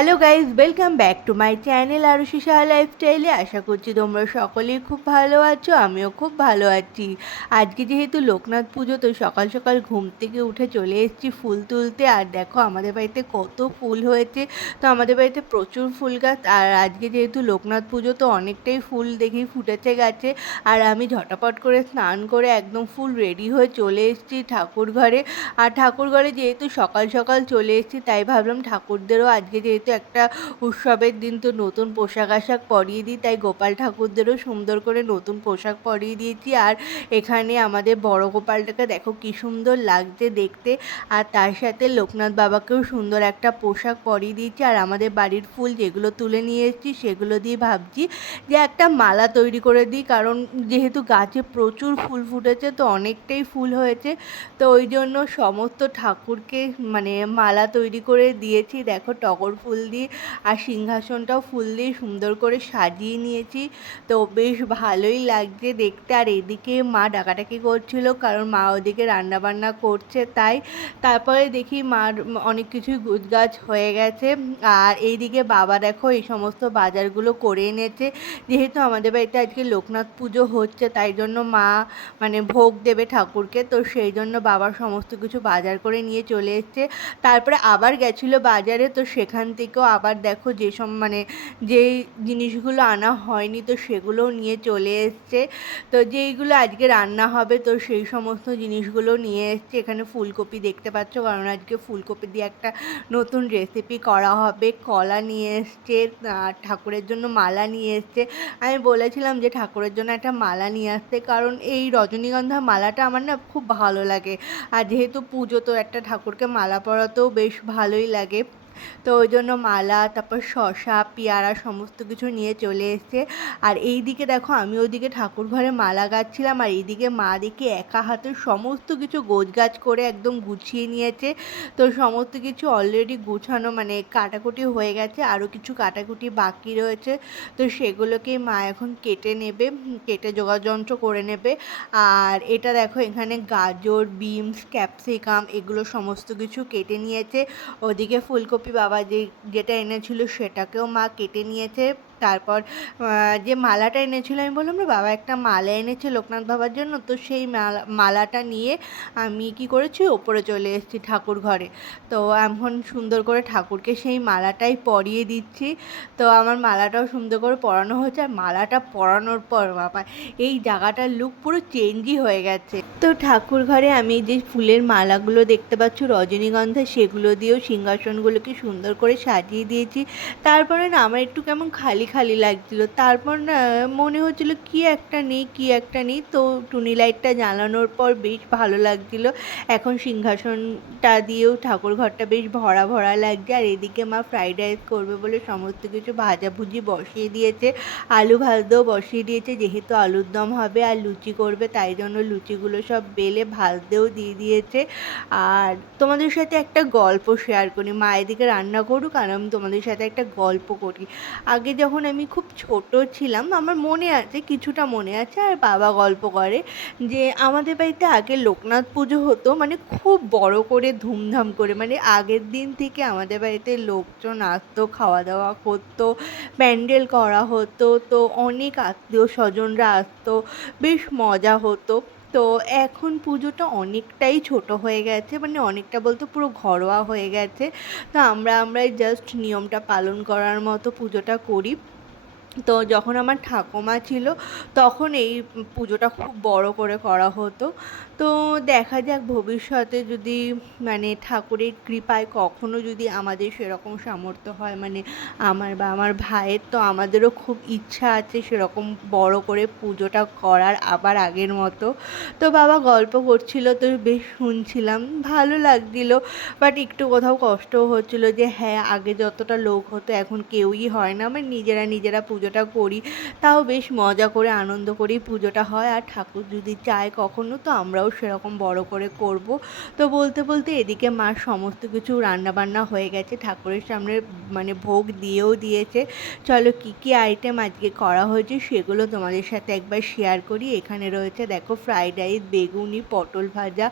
Hello guys, welcome back to my channel Arushi Saha লাইফস্টাইলে। আশা করছি তোমরা সকলেই খুব ভালো আছো, আমিও খুব ভালো আছি। আজকে যেহেতু লোকনাথ পুজো, তো সকাল সকাল ঘুম থেকে উঠে চলে এসেছি ফুল তুলতে। আর দেখো আমাদের বাড়িতে কত ফুল হয়েছে। তো আমাদের বাড়িতে প্রচুর ফুল গাছ, আর আজকে যেহেতু লোকনাথ পুজো, তো অনেকটাই ফুল দেখি ফুটেছে গাছে। আর আমি ঝটাপট করে স্নান করে একদম ফুল রেডি হয়ে চলে এসেছি ঠাকুর ঘরে। আর ঠাকুর ঘরে যেহেতু সকাল সকাল চলে এসেছি, তাই ভাবলাম ঠাকুরদেরও আজকে যেহেতু একটা উৎসবের দিন, তো নতুন পোশাক আশাক পরিয়ে দিই। তাই গোপাল ঠাকুরদেরও সুন্দর করে নতুন পোশাক পরিয়ে দিয়েছি। আর এখানে আমাদের বড় গোপালটাকে দেখো কি সুন্দর লাগছে দেখতে। আর তার সাথে লোকনাথ বাবাকেও সুন্দর একটা পোশাক পরিয়ে দিয়েছি। আর আমাদের বাড়ির ফুল যেগুলো তুলে নিয়ে এসেছি, সেগুলো দিয়ে ভাবছি যে একটা মালা তৈরি করে দিই। কারণ যেহেতু গাছে প্রচুর ফুল ফুটেছে, তো অনেকটাই ফুল হয়েছে, তো ওই জন্য সমস্ত ঠাকুরকে মানে মালা তৈরি করে দিয়েছি। দেখো টগর ফুল দিয়ে আর সিংহাসনটাও ফুল দিয়ে সুন্দর করে সাজিয়ে নিয়েছি। তো বেশ ভালোই লাগছে দেখতে। আর এদিকে মা ডাকাডাকি করছিল, কারণ মা ওদিকে রান্নাবান্না করছে তাই। তারপরে দেখি মার অনেক কিছুই গুছগাছ হয়ে গেছে। আর এইদিকে বাবা দেখো এই সমস্ত বাজারগুলো করে এনেছে। যেহেতু আমাদের বাড়িতে আজকে লোকনাথ পুজো হচ্ছে, তাই জন্য মা মানে ভোগ দেবে ঠাকুরকে, তো সেই জন্য বাবার সমস্ত কিছু বাজার করে নিয়ে চলে এসছে। তারপরে আবার গেছিলো বাজারে, তো সেখান থেকেও আবার দেখো যেসব মানে যেই জিনিসগুলো আনা হয়নি, তো সেগুলোও নিয়ে চলে এসছে। তো যেইগুলো আজকে রান্না হবে, তো সেই সমস্ত জিনিসগুলো নিয়ে এসছে। এখানে ফুলকপি দেখতে পাচ্ছ, কারণ আজকে ফুলকপি দিয়ে একটা নতুন রেসিপি করা হবে। কলা নিয়ে এসছে, ঠাকুরের জন্য মালা নিয়ে এসছে। আমি বলেছিলাম যে ঠাকুরের জন্য একটা মালা নিয়ে আসতে, কারণ এই রজনীগন্ধা মালাটা আমার না খুব ভালো লাগে। আর যেহেতু পুজো, তো একটা ঠাকুরকে মালা পরাতেও বেশ ভালোই লাগে। তো ওই জন্য মালা, তারপর শসা, পেয়ারা সমস্ত কিছু নিয়ে চলে এসছে। আর এই দিকে দেখো আমি ওইদিকে ঠাকুর ঘরে মালা গাচ্ছিলাম, আর এইদিকে মা দেখি একা হাতে সমস্ত কিছু গোছগাছ করে একদম গুছিয়ে নিয়েছে। তো সমস্ত কিছু অলরেডি গুছানো মানে কাটাকুটি হয়ে গেছে, আরও কিছু কাটাকুটি বাকি রয়েছে। তো সেগুলোকেই মা এখন কেটে নেবে, কেটে যোগাযন্ত্র করে নেবে। আর এটা দেখো এখানে গাজর, বিনস, ক্যাপসিকাম এগুলো সমস্ত কিছু কেটে নিয়েছে। ওদিকে ফুলকপি বাবা যেটা এনেছিল সেটাকেও মা কেটে নিয়েছে। তারপর যে মালাটা এনেছিল, আমি বললাম না বাবা একটা মালা এনেছে লোকনাথ বাবার জন্য, তো সেই মালাটা নিয়ে আমি কি করেছি ওপরে চলে এসেছি ঠাকুর ঘরে। তো এখন সুন্দর করে ঠাকুরকে সেই মালাটাই পরিয়ে দিচ্ছি। তো আমার মালাটাও সুন্দর করে পরানো হয়েছে। আর মালাটা পরানোর পর বাবা এই জায়গাটার লুক পুরো চেঞ্জই হয়ে গেছে। তো ঠাকুর ঘরে আমি যে ফুলের মালাগুলো দেখতে পাচ্ছ রজনীগন্ধা, সেগুলো দিয়েও সিংহাসনগুলোকে সুন্দর করে সাজিয়ে দিয়েছি। তারপরে না আমার একটু কেমন খালি খালি লাগছিল। তারপর না মনে হচ্ছিল কি একটা নেই। তো টুনি লাইটটা জ্বালানোর পর বেশ ভালো লাগছিল। এখন সিংহাসনটা দিয়েও ঠাকুর ঘরটা বেশ ভরা ভরা লাগছে। আর এদিকে মা ফ্রাইড রাইস করবে বলে সমস্ত কিছু ভাজাভুজি বসিয়ে দিয়েছে, আলু ভাজতেও বসিয়ে দিয়েছে। যেহেতু আলুর দম হবে আর লুচি করবে, তাই জন্য লুচিগুলো সব বেলে ভাজতেও দিয়ে দিয়েছে। আর তোমাদের সাথে একটা গল্প শেয়ার করি, মা এদিকে রান্না করুক আর আমি তোমাদের সাথে একটা গল্প করি। আগে যখন আমি খুব ছোট ছিলাম, আমার মনে আছে, কিছুটা মনে আছে, আর বাবা গল্প করে যে আমাদের বাড়িতে আগে লোকনাথ পুজো হতো, মানে খুব বড় করে ধুমধাম করে, মানে আগের দিন থেকে আমাদের বাড়িতে লোকজন আসতো, খাওয়া দাওয়া করতো, প্যান্ডেল করা হতো, তো অনেক আত্মীয় স্বজনরা আসতো, বেশ মজা হতো। তো এখন পুজোটা অনেকটাই ছোট হয়ে গেছে, মানে অনেকটা বলতে পুরো ঘরোয়া হয়ে গেছে। তো আমরাই জাস্ট নিয়মটা পালন করার মতো পুজোটা করি। তো যখন আমার ঠাকুমা ছিল, তখন এই পুজোটা খুব বড় করে করা হতো। তো দেখা যাক ভবিষ্যতে যদি মানে ঠাকুরের কৃপায় কখনো যদি আমাদের সেরকম সামর্থ্য হয়, মানে আমার বা আমার ভাইয়ের, তো আমাদেরও খুব ইচ্ছা আছে সেরকম বড় করে পুজোটা করার আবার আগের মতো। তো বাবা গল্প করছিল, তো বেশ শুনছিলাম, ভালো লাগছিল। বাট একটু কোথাও কষ্টও হচ্ছিলো যে হ্যাঁ আগে যতটা লোক হতো এখন কেউই হয় না, আমার নিজেরা নিজেরা পুজো পুজোটা করি, তাও বেশ মজা করে আনন্দ করেই পুজোটা হয়। আর ঠাকুর যদি চায় কখনো তো আমরাও সেরকম বড় করে করব। তো বলতে বলতে এদিকে মার সমস্ত কিছু রান্নাবান্না হয়ে গেছে, ঠাকুরের সামনে মানে ভোগ দিয়েও দিয়েছে। চলো কী কী আইটেম আজকে করা হয়েছে সেগুলো তোমাদের সাথে একবার শেয়ার করি। এখানে রয়েছে দেখো ফ্রাইড রাইস, বেগুনি, পটল ভাজা,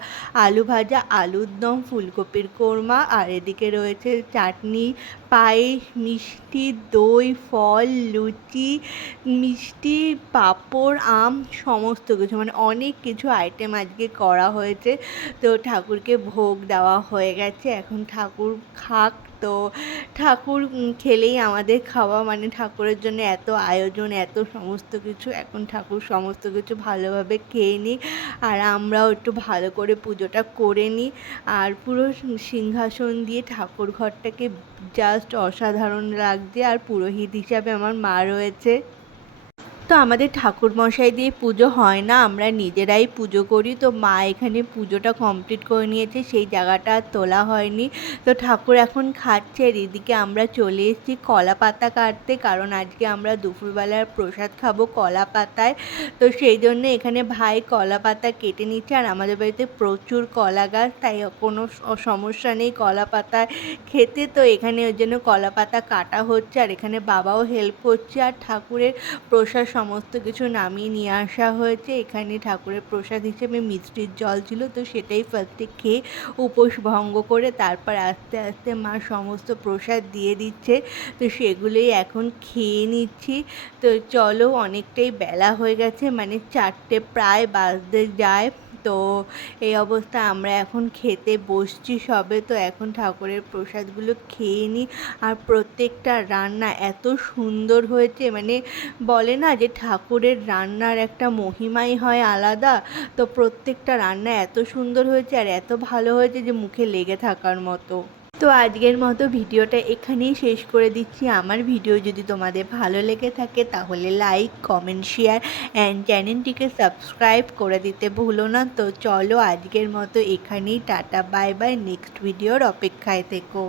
আলু ভাজা, আলুর দম, ফুলকপির কোরমা, আর এদিকে রয়েছে চাটনি, পায়েস, মিষ্টি, দই, ফল, লুচি, মিষ্টি, পাঁপড়, আম, সমস্ত কিছু মানে অনেক কিছু আইটেম আজকে করা হয়েছে। তো ঠাকুরকে ভোগ দেওয়া হয়ে গেছে, এখন ঠাকুর খাক। তো ঠাকুর খেলেই আমাদের খাওয়া, মানে ঠাকুরের জন্য এত আয়োজন, এত সমস্ত কিছু, এখন ঠাকুর সমস্ত কিছু ভালোভাবে খেয়ে নিই আর আমরাও একটু ভালো করে পুজোটা করে নিই। আর পুরো সিংহাসন দিয়ে ঠাকুর ঘরটাকে জাস্ট অসাধারণ লাগছে। আর পুরোহিত হিসাবে আমার মা রয়েছে। তো আমাদের ঠাকুরমশাই দিয়ে পুজো হয় না, আমরা নিজেরাই পুজো করি। তো মা এখানে পুজোটা কমপ্লিট করে নিয়েছে, সেই জায়গাটা আর তোলা হয়নি। তো ঠাকুর এখন খাচ্ছে, আর এদিকে আমরা চলে এসেছি কলা পাতা কাটতে, কারণ আজকে আমরা দুপুরবেলার প্রসাদ খাবো কলা পাতায়। তো সেই জন্য এখানে ভাই কলা পাতা কেটে নিচ্ছে, আর আমাদের বাড়িতে প্রচুর কলা গাছ, তাই কোনো সমস্যা নেই কলা পাতা খেতে। তো এখানে ওই জন্য কলা পাতা কাটা হচ্ছে, আর এখানে বাবাও হেল্প করছে। আর ঠাকুরের প্রসাদ সমস্ত কিছু নামিয়ে নিয়ে আসা হয়েছে। এখানে ঠাকুরের প্রসাদ হিসেবে মিষ্টির জল ছিল, তো সেটাই ফার্স্টে খেয়ে উপোস ভঙ্গ করে তারপর আস্তে আস্তে মা সমস্ত প্রসাদ দিয়ে দিচ্ছে। তো সেগুলোই এখন খেয়ে নিচ্ছি। তো চলো, অনেকটাই বেলা হয়ে গেছে, মানে 4টে প্রায় বাজতে যায়। তো এই অবস্থা আমরা এখন খেতে বসছি সবে। তো এখন ঠাকুরের প্রসাদগুলো খেয়ে নিই। আর প্রত্যেকটা রান্না এত সুন্দর হয়েছে, মানে বলে না যে ঠাকুরের রান্নার একটা মহিমাই হয় আলাদা। তো প্রত্যেকটা রান্না এত সুন্দর হয়েছে আর এত ভালো হয়েছে যে মুখে লেগে থাকার মতো। তো আজকের মতো ভিডিওটা এখানেই শেষ করে দিচ্ছি। আমার ভিডিও যদি তোমাদের ভালো লেগে থাকে তাহলে লাইক, কমেন্ট, শেয়ার অ্যান্ড চ্যানেলটিকে সাবস্ক্রাইব করে দিতে ভুলো না। তো চলো আজকের মতো এখানেই টাটা, বাই বাই, নেক্সট ভিডিওর অপেক্ষায় থেকো।